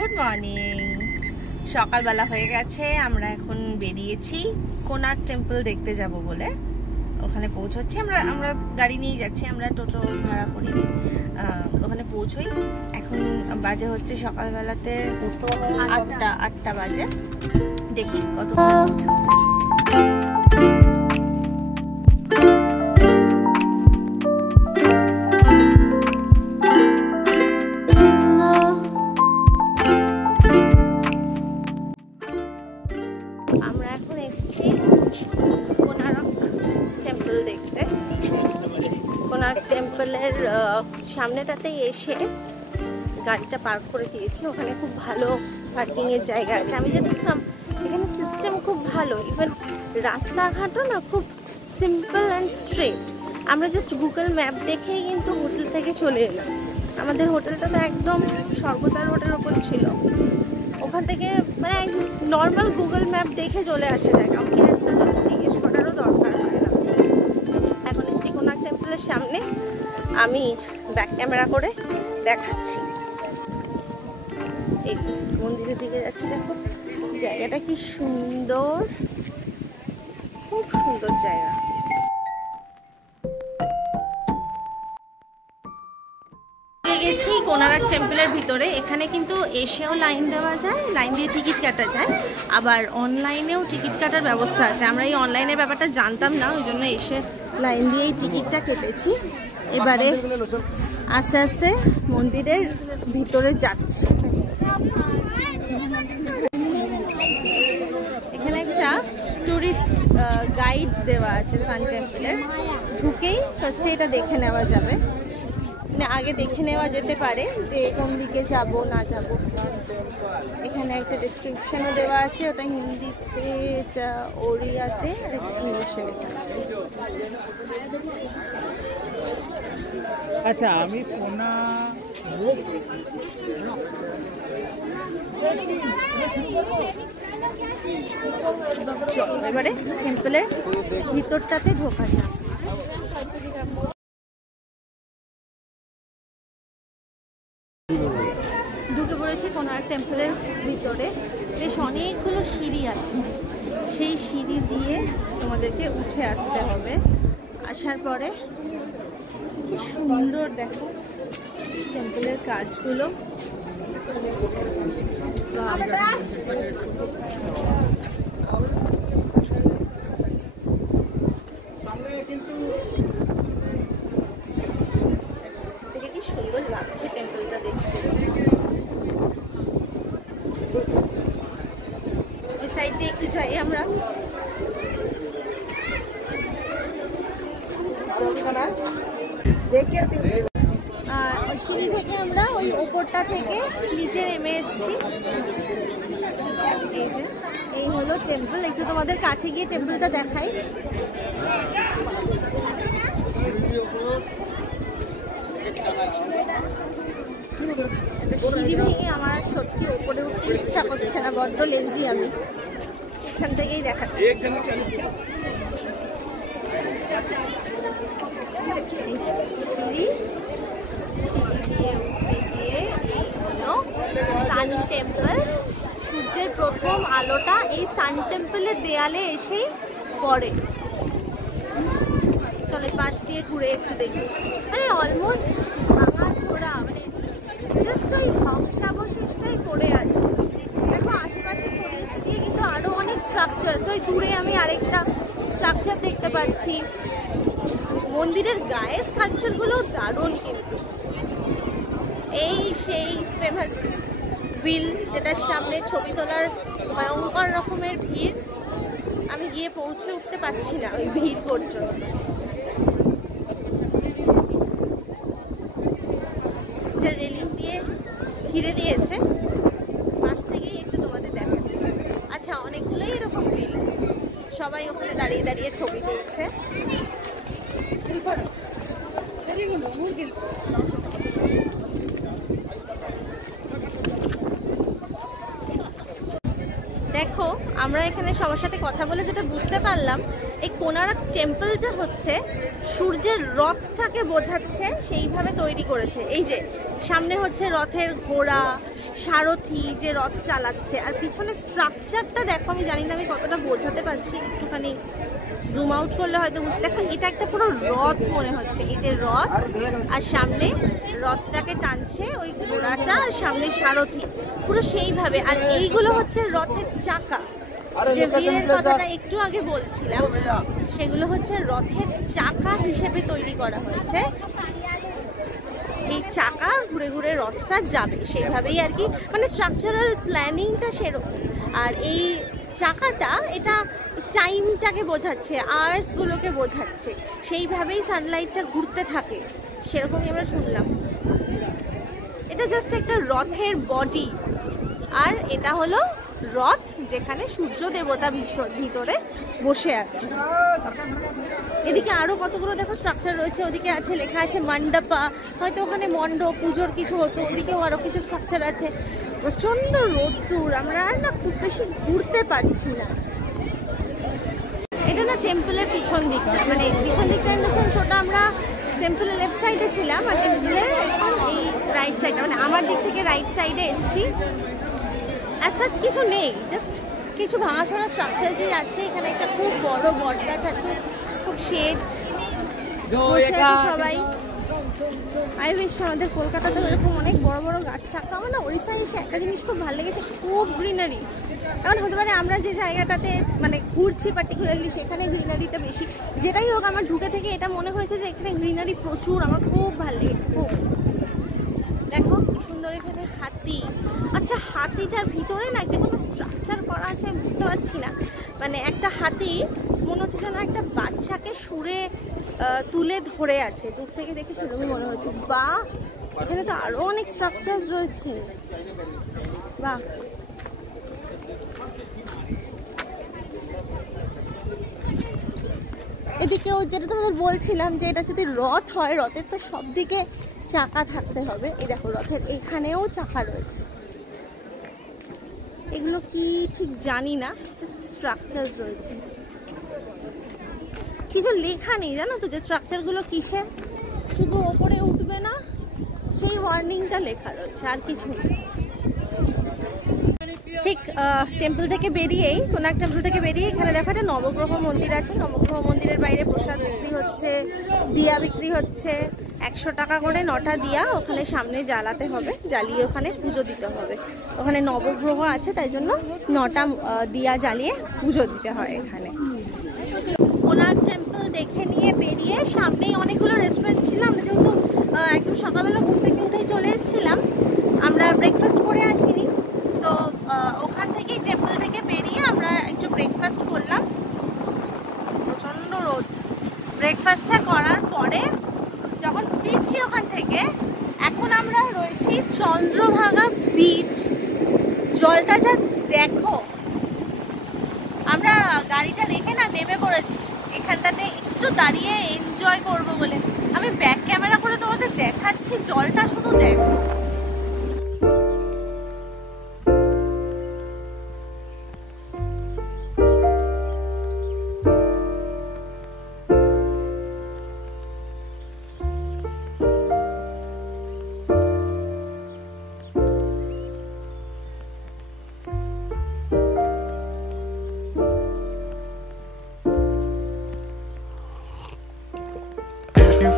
Good morning. সকালবেলা হয়ে গেছে, আমরা এখন বেরিয়েছি কোনার্ক টেম্পল দেখতে যাব বলে। ওখানে পৌঁছচ্ছি, আমরা গাড়ি নিয়ে যাচ্ছি, আমরা টোটো ভাড়া করিনি। ওখানে পৌঁছই, এখন বাজে হচ্ছে সকালবেলাতে 8টা বাজে। দেখি কত আমরা এখন এসেছি কোনার্ক টেম্পল দেখতে। কোনার্ক টেম্পলের সামনেটাতেই এসে গাড়িটা পার্ক করে দিয়েছি। ওখানে খুব ভালো পার্কিং এর জায়গা আছে। আমি যে দেখলাম এখানে সিস্টেম খুব ভালো, ইভেন রাস্তাঘাটও না খুব সিম্পল অ্যান্ড স্ট্রেট। আমরা জাস্ট গুগল ম্যাপ দেখেই কিন্তু হোটেল থেকে চলে এলাম। আমাদের হোটেলটা তো একদম সর্বদা রোডের ওপর ছিল। ওখান থেকে মানে নর্মাল গুগল ম্যাপ দেখে চলে আসা যায়, কাউকে একটা জিজ্ঞেস করারও দরকার হয় না। এখন এসে কোনার্ক টেম্পলের সামনে, আমি ব্যাক ক্যামেরা করে দেখাচ্ছি। এই যে মন্দিরের দিকে যাচ্ছি, দেখো জায়গাটা কি সুন্দর, খুব সুন্দর জায়গা। গেছি কোনার্ক টেম্পলের ভিতরে। এখানে কিন্তু এসেও লাইন দেওয়া যায়, লাইন দিয়ে টিকিট কাটা যায়, আবার অনলাইনেও টিকিট কাটার ব্যবস্থা আছে। আমরা এই অনলাইনের ব্যাপারটা জানতাম না, ওই জন্য এসে লাইন দিয়েই টিকিটটা কেটেছি। এবারে আস্তে আস্তে মন্দিরের ভিতরে যাচ্ছি। এখানে একটা ট্যুরিস্ট গাইড দেওয়া আছে সান টেম্পলের। ঢুকেই ফার্স্টে এটা দেখে নেওয়া যাবে, আগে দেখে নেওয়া যেতে পারে যে কোন দিকে যাব না যাব। এখানে একটা ডেসক্রিপশনও দেওয়া আছে, ওটা হিন্দিতে, এটা ওড়িয়াতে, আর একটা ইংলিশে লেখা আছে। আচ্ছা, আমি এবারে টেম্পলের ভিতরটাতে ঢোকা যায়। ঢুকে পড়েছি কোনার্ক টেম্পলের ভিতরে। বেশ অনেকগুলো সিঁড়ি আছে, সেই সিঁড়ি দিয়ে তোমাদেরকে উঠে আসতে হবে। আসার পরে কি সুন্দর দেখো টেম্পলের কাজগুলো। দেখে কি সুন্দর লাগছে টেম্পলটা দেখতে। এই সাইড দিয়ে একটু যাই আমরা। সিঁড়ি থেকে আমরা ওই ওপরটা থেকে নিচে নেমে এসেছি। এই যে এই হলো টেম্পল। একটু তোমাদের কাছে গিয়ে টেম্পলটা দেখাই। সিঁড়ি ভেঙে আমার সত্যি ওপরে উঠতে ইচ্ছা করছে না, বড্ড লেজি আমি। এখান থেকেই দেখাচ্ছি। সিঁড়ি সান টেম্পল। সূর্যের প্রথম আলোটা এই সান টেম্পলের দেয়ালে এসেই পড়ে। চলে পাশ দিয়ে ঘুরে একটু দেখি। মানে অলমোস্ট ভাঙা চোরা, মানে জাস্ট ওই ধ্বংসাবশেষটাই পড়ে আছে। দেখো আশেপাশে ছড়িয়ে ছিটিয়ে কিন্তু আরো অনেক স্ট্রাকচার। ওই দূরে আমি আরেকটা স্ট্রাকচার দেখতে পাচ্ছি। মন্দিরের গায়ে স্কাল্পচারগুলো দারুণ কিন্তু। এই সেই ফেমাস হুইল, যেটার সামনে ছবি তোলার ভয়ঙ্কর রকমের ভিড়। আমি গিয়ে পৌঁছে উঠতে পারছি না ওই ভিড় পর্যন্ত। যা রেলিং দিয়ে ঘিরে দিয়েছে, পাশ থেকেই একটু তোমাদের দেখাচ্ছি। আচ্ছা, অনেকগুলোই এরকম হুইল আছে, সবাই ওখানে দাঁড়িয়ে দাঁড়িয়ে ছবি তুলছে। দেখো আমরা এখানে সবার সাথে কথা বলে যেটা বুঝতে পারলাম, এই কোনার্ক টেম্পলটা হচ্ছে সূর্যের রথটাকে বোঝাচ্ছে, সেইভাবে তৈরি করেছে। এই যে সামনে হচ্ছে রথের ঘোড়া, সারথি যে রথ চালাচ্ছে। আর পিছনে স্ট্রাকচারটা দেখো, আমি জানি না আমি কতটা বোঝাতে পারছি, একটুখানি জুম আউট করলে হয়তো বুঝতে। দেখো এটা একটা পুরো রথ মনে হচ্ছে, এই যে রথ, আর সামনে রথটাকে টানছে ওই ঘোড়াটা, আর সামনে সারথি পুরো সেইভাবে। আর এইগুলো হচ্ছে রথের চাকা, যে বীরের কথাটা একটু আগে বলছিলাম, সেগুলো হচ্ছে রথের চাকা হিসেবে তৈরি করা হয়েছে। এই চাকা ঘুরে ঘুরে রথটা যাবে সেইভাবেই আর কি, মানে স্ট্রাকচারাল প্ল্যানিংটা সেরকম। আর এই চাকাটা এটা টাইমটাকে বোঝাচ্ছে, আওয়ার্সগুলোকে বোঝাচ্ছে, সেইভাবেই সানলাইটটা ঘুরতে থাকে, সেরকমই আমরা শুনলাম। এটা জাস্ট একটা রথের বডি, আর এটা হলো রথ যেখানে সূর্য দেবতা ভিতরে বসে আছে। এদিকে আরো কতগুলো দেখো স্ট্রাকচার রয়েছে, ওদিকে আছে লেখা আছে মণ্ডপা, হয়তো ওখানে মণ্ডপ পুজোর কিছু হতো, ওদিকেও আরো কিছু স্ট্রাকচার আছে। প্রচন্ড রোদ্দুর, আমরা আর না খুব বেশি ঘুরতে পারছি না। এটা না টেম্পলের পিছন দিকটা, মানে পিছন দিকটা ইন দ্য সেন্স, ওটা আমরা টেম্পলের লেফট সাইডে ছিলাম, আর টেম্পলের এই রাইট সাইডে, মানে আমার দিক থেকে রাইট সাইডে এসেছি। অ্যাজ সাচ কিছু নেই, জাস্ট কিছু ভাঙাচোরা স্ট্রাকচার যে আছে। এখানে একটা খুব বড় বট গাছ আছে, খুব শেড, সবাই। আই উইশ আমাদের কলকাতাতে এরকম অনেক বড় বড় গাছ থাকতো। আমার না ওড়িশায় এসে একটা জিনিস খুব ভালো লেগেছে, খুব গ্রিনারি। এখন হতে পারে আমরা যে জায়গাটাতে মানে ঘুরছি পার্টিকুলারলি সেখানে গ্রিনারিটা বেশি, যেটাই হোক আমার ঢুকে থেকে এটা মনে হয়েছে যে এখানে গ্রিনারি প্রচুর, আমার খুব ভালো লেগেছে খুব। দেখো কি সুন্দর এখানে হাতি। আচ্ছা, হাতিটার ভিতরে না একটা কোনো স্ট্রাকচার করা আছে, আমি বুঝতে পারছি না। মানে একটা হাতি মনে হচ্ছে যেন একটা বাচ্চাকে সুরে তুলে ধরে আছে, দূর থেকে দেখে সেরকমই মনে হচ্ছে। বা এখানে তো আরো অনেক স্ট্রাকচার রয়েছে, বাহ। এদিকেও যেটা তোমাদের বলছিলাম যে এটা যদি রথ হয়, রথের তো সব দিকে চাকা থাকতে হবে। এই দেখো রথের এইখানেও চাকা রয়েছে। এগুলো কি ঠিক জানি না, জাস্ট স্ট্রাকচার রয়েছে, কিছু লেখা নেই জানো তো যে স্ট্রাকচারগুলো কিসের, শুধু ওপরে উঠবে না সেই ওয়ার্নিংটা লেখা রয়েছে, আর কিছু নেই। ঠিক টেম্পল থেকে বেরিয়েই, কোনার্ক টেম্পল থেকে বেরিয়ে এখানে দেখো একটা নবগ্রহ মন্দির আছে। নবগ্রহ মন্দিরের বাইরে প্রসাদ বিক্রি হচ্ছে, দিয়া বিক্রি হচ্ছে। 100 টাকা করে 9টা দিয়া ওখানে সামনে জ্বালাতে হবে, জ্বালিয়ে ওখানে পুজো দিতে হবে। ওখানে নবগ্রহ আছে তাই জন্য 9টা দিয়া জ্বালিয়ে পুজো দিতে হয় এখানে। কোনার্ক টেম্পল দেখে নিয়ে বেরিয়ে সামনেই অনেকগুলো রেস্টুরেন্ট ছিল। আমরা যেহেতু একদম সকালবেলা ঘুম থেকে উঠেই চলে এসেছিলাম, আমরা ব্রেকফাস্ট করে আসিনি, তো ওখান থেকেই টেম্পল থেকে বেরিয়ে আমরা একটু ব্রেকফাস্ট করলাম। প্রচণ্ড রোদ। ব্রেকফাস্টটা করার পরে যখন ফিরছি ওখান থেকে, এখন আমরা রয়েছি চন্দ্রভাগা বিচ। জলটা জাস্ট দেখো, আমরা গাড়িটা রেখে না নেমে পড়েছি এখানটাতে একটু দাঁড়িয়ে এনজয় করবো বলে। আমি ব্যাক ক্যামেরা করে তোমাদের দেখাচ্ছি, জলটা শুধু দেখো।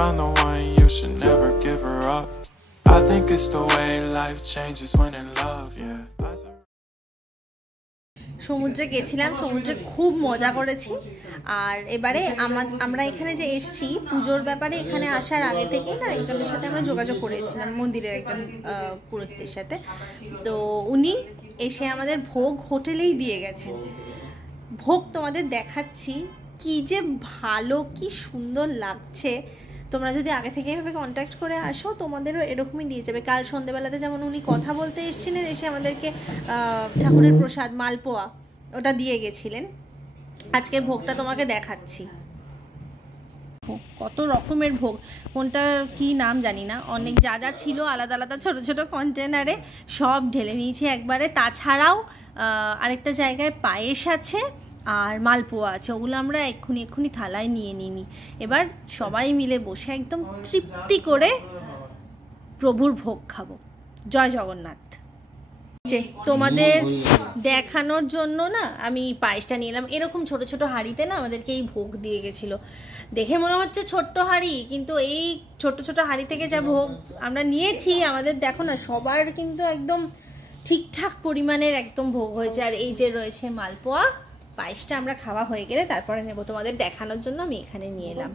Found the one, you should never give her up. I think it's the way life changes when in love, yeah. সমুদ্রে গেছিলাম, সমুদ্রে খুব মজা করেছি। আর এবারে আমরা এখানে যে এসছি পুজোর ব্যাপারে, এখানে আসার আগে থেকেই না একজনের সাথে আমরা যোগাযোগ করে এসেছিলাম, মন্দিরের একজন পুরোহিতের সাথে। তো উনি এসে আমাদের ভোগ হোটেলেই দিয়ে গেছেন। ভোগ তোমাদের দেখাচ্ছি, কি যে ভালো, কি সুন্দর লাগছে। তোমরা যদি আগে থেকে এভাবে কন্ট্যাক্ট করে আসো, তোমাদেরও এরকমই দিয়ে যাবে। কাল সন্ধ্যেবেলাতে যেমন উনি কথা বলতে এসেছিলেন, এসে আমাদেরকে ঠাকুরের প্রসাদ মালপোয়া ওটা দিয়ে গেছিলেন। আজকের ভোগটা তোমাকে দেখাচ্ছি, কত রকমের ভোগ, কোনটা কি নাম জানি না। অনেক যা যা ছিল আলাদা আলাদা ছোট ছোট কন্টেনারে সব ঢেলে নিয়েছি একবারে। তাছাড়াও আরেকটা জায়গায় পায়েস আছে আর মালপোয়া আছে, ওগুলো আমরা এক্ষুনি থালায় নিয়ে নিই। এবার সবাই মিলে বসে একদম তৃপ্তি করে প্রভুর ভোগ খাবো। জয় জগন্নাথ। তোমাদের দেখানোর জন্য না আমি পায়েসটা নিয়ে এলাম। এরকম ছোট ছোট হাঁড়িতে না আমাদেরকে এই ভোগ দিয়ে গেছিল। দেখে মনে হচ্ছে ছোট্ট হাঁড়ি, কিন্তু এই ছোট ছোট হাঁড়ি থেকে যা ভোগ আমরা নিয়েছি, আমাদের দেখো না সবার কিন্তু একদম ঠিকঠাক পরিমাণের একদম ভোগ হয়েছে। আর এই যে রয়েছে মালপোয়া, পায়েসটা আমরা খাওয়া হয়ে গেলে তারপরে নেব। তোমাদের দেখানোর জন্য আমি এখানে নিয়ে এলাম।